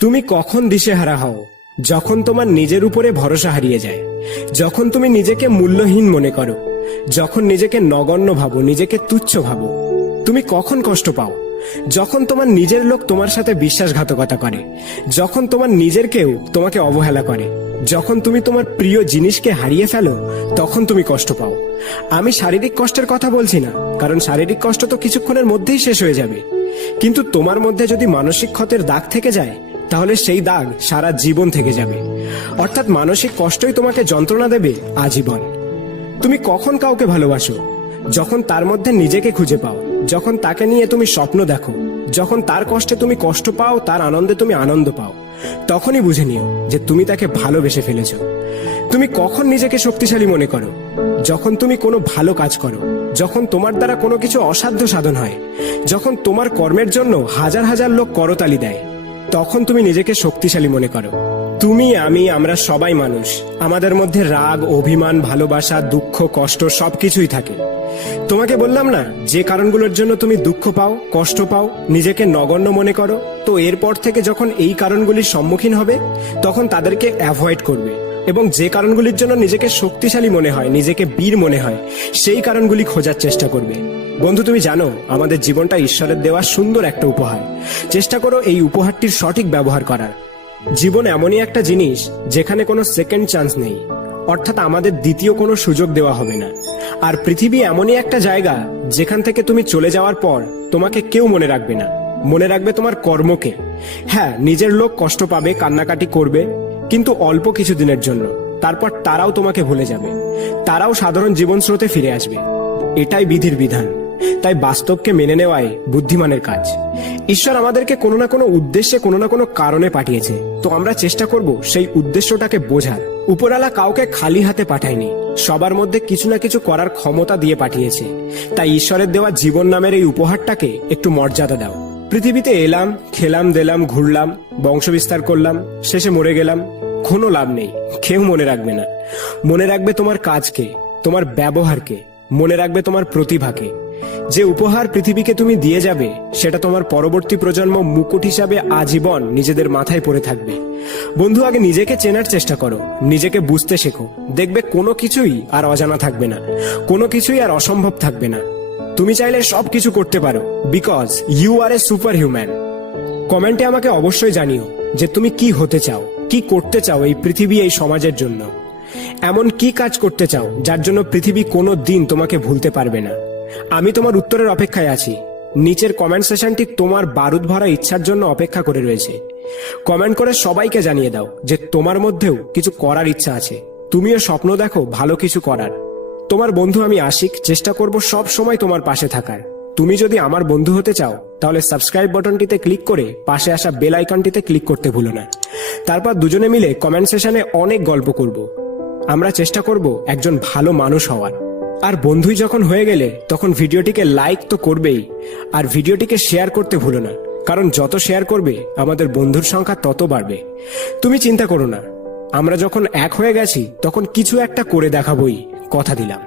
তুমি কখন দিশেহারা হও? যখন তোমার নিজের উপরে ভরসা হারিয়ে যায়। যখন তুমি নিজেকে মূল্যহীন মনে করো। যখন নিজেকে নগণ্য ভাবো, নিজেকে তুচ্ছ ভাবো। তুমি কখন কষ্ট পাও? যখন তোমার নিজের লোক তোমার সাথে বিশ্বাসঘাতকতা করে। যখন তোমার নিজের কেউ তোমাকে অবহেলা করে। যখন তুমি তোমার প্রিয় জিনিসকে হারিয়ে ফেলো, তখন তুমি কষ্ট পাও। আমি শারীরিক কষ্টের কথা বলছি না, কারণ শারীরিক কষ্ট তো কিছুক্ষণের মধ্যেই শেষ হয়ে যাবে। কিন্তু তোমার মধ্যে যদি মানসিক ক্ষতের দাগ থেকে যায় তাহলে সেই দাগ সারা জীবন থেকে যাবে। অর্থাৎ মানসিক কষ্টই তোমাকে যন্ত্রণা দেবে আজীবন। তুমি কখন কাউকে ভালোবাসো? যখন তার মধ্যে নিজেকে খুঁজে পাও, যখন তাকে নিয়ে তুমি স্বপ্ন দেখো, যখন তার কষ্টে তুমি কষ্ট পাও, তার আনন্দে তুমি আনন্দ পাও, তখনই বুঝে নিও যে তুমি তাকে ভালোবেসে ফেলেছ। তুমি কখন নিজেকে শক্তিশালী মনে করো? যখন তুমি কোনো ভালো কাজ করো, যখন তোমার দ্বারা কোনো কিছু অসাধ্য সাধন হয়, যখন তোমার কর্মের জন্য হাজার হাজার লোক করতালি দেয় তখন তুমি নিজেকে শক্তিশালী মনে করো। তুমি, আমি, আমরা সবাই মানুষ। আমাদের মধ্যে রাগ, অভিমান, ভালোবাসা, দুঃখ, কষ্ট সবকিছুই থাকে। তোমাকে বললাম না, যে কারণগুলোর জন্য তুমি দুঃখ পাও, কষ্ট পাও, নিজেকে নগণ্য মনে করো, তো এরপর থেকে যখন এই কারণগুলির সম্মুখীন হবে, তখন তাদেরকে অ্যাভয়েড করবে। এবং যে কারণগুলির জন্য নিজেকে শক্তিশালী মনে হয়, নিজেকে বীর মনে হয়, সেই কারণগুলি খোঁজার চেষ্টা করবে। বন্ধু, তুমি জানো, আমাদের জীবনটা ঈশ্বরের দেওয়া সুন্দর একটা উপহার। চেষ্টা করো এই উপহারটির সঠিক ব্যবহার করার। জীবন এমনই একটা জিনিস, যেখানে কোনো সেকেন্ড চান্স নেই। অর্থাৎ আমাদের দ্বিতীয় কোনো সুযোগ দেওয়া হবে না। আর পৃথিবী এমনই একটা জায়গা, যেখান থেকে তুমি চলে যাওয়ার পর তোমাকে কেউ মনে রাখবে না। মনে রাখবে তোমার কর্মকে। হ্যাঁ নিজের লোক কষ্ট পাবে, কান্নাকাটি করবে, কিন্তু অল্প কিছুদিনের জন্য। তারপর তারাও তোমাকে ভুলে যাবে। তারাও সাধারণ জীবন স্রোতে ফিরে আসবে। এটাই বিধির বিধান। তাই বাস্তবকে মেনে নেওয়াই বুদ্ধিমানের কাজ। ঈশ্বর আমাদেরকে কোনো না কোনো উদ্দেশ্যে কোনো না কোনো কারণে পাঠিয়েছে। তো আমরা চেষ্টা করব সেই উদ্দেশ্যটাকে বোঝার। উপরালা কাউকে খালি হাতে পাঠায়নি, সবার মধ্যে কিছু না কিছু করার ক্ষমতা দিয়ে পাঠিয়েছে। তাই ঈশ্বরের দেওয়া জীবন নামের এই উপহারটাকে একটু মর্যাদা দাও। পৃথিবীতে এলাম, খেলাম, দেলাম, ঘুরলাম, বংশবিস্তার করলাম, শেষে মরে গেলাম, কোনো লাভ নেই, কেউ মনে রাখবে না। মনে রাখবে তোমার কাজকে, তোমার ব্যবহারকে, মনে রাখবে তোমার প্রতিভাকে। যে উপহার পৃথিবীকে তুমি দিয়ে যাবে, সেটা তোমার পরবর্তী প্রজন্ম মুকুট হিসাবে আজীবন নিজেদের মাথায় পড়ে থাকবে। বন্ধু, আগে নিজেকে চেনার চেষ্টা করো, নিজেকে বুঝতে শেখো। দেখবে কোনো কিছুই আর অজানা থাকবে না, কোনো কিছুই আর অসম্ভব থাকবে না। তুমি চাইলে সব কিছু করতে পারো because you are a super human কমেন্টে আমাকে অবশ্যই জানিও যে তুমি কি হতে চাও, কি করতে চাও এই পৃথিবী, এই সমাজের জন্য। এমন কি কাজ করতে চাও, যার জন্য পৃথিবী কোনো দিন তোমাকে ভুলতে পারবে না। আমি তোমার উত্তরের অপেক্ষায় আছি। নিচের কমেন্ট সেশনটি তোমার বারুদ ভরা ইচ্ছার জন্য অপেক্ষা করে রয়েছে। কমেন্ট করে সবাইকে জানিয়ে দাও যে তোমার মধ্যেও কিছু করার ইচ্ছা আছে। তুমিও স্বপ্ন দেখো ভালো কিছু করার। তোমার বন্ধু আমি আশিক, চেষ্টা করব সব সময় তোমার পাশে থাকার। তুমি যদি আমার বন্ধু হতে চাও, তাহলে সাবস্ক্রাইব বাটনটিতে ক্লিক করে পাশে আসা বেল আইকনটিতে ক্লিক করতে ভুলো না। তারপর দুজনে মিলে কমেন্ট সেশনে অনেক গল্প করব। আমরা চেষ্টা করব একজন ভালো মানুষ হওয়ার। আর বন্ধুই যখন হয়ে গেলে, তখন ভিডিওটিকে লাইক তো করবেই, আর ভিডিওটিকে শেয়ার করতে ভুলো না, কারণ যত শেয়ার করবে, আমাদের বন্ধুর সংখ্যা তত বাড়বে। তুমি চিন্তা করো না, আমরা যখন এক হয়ে গেছি, তখন কিছু একটা করে দেখাবই, কথা দিলাম।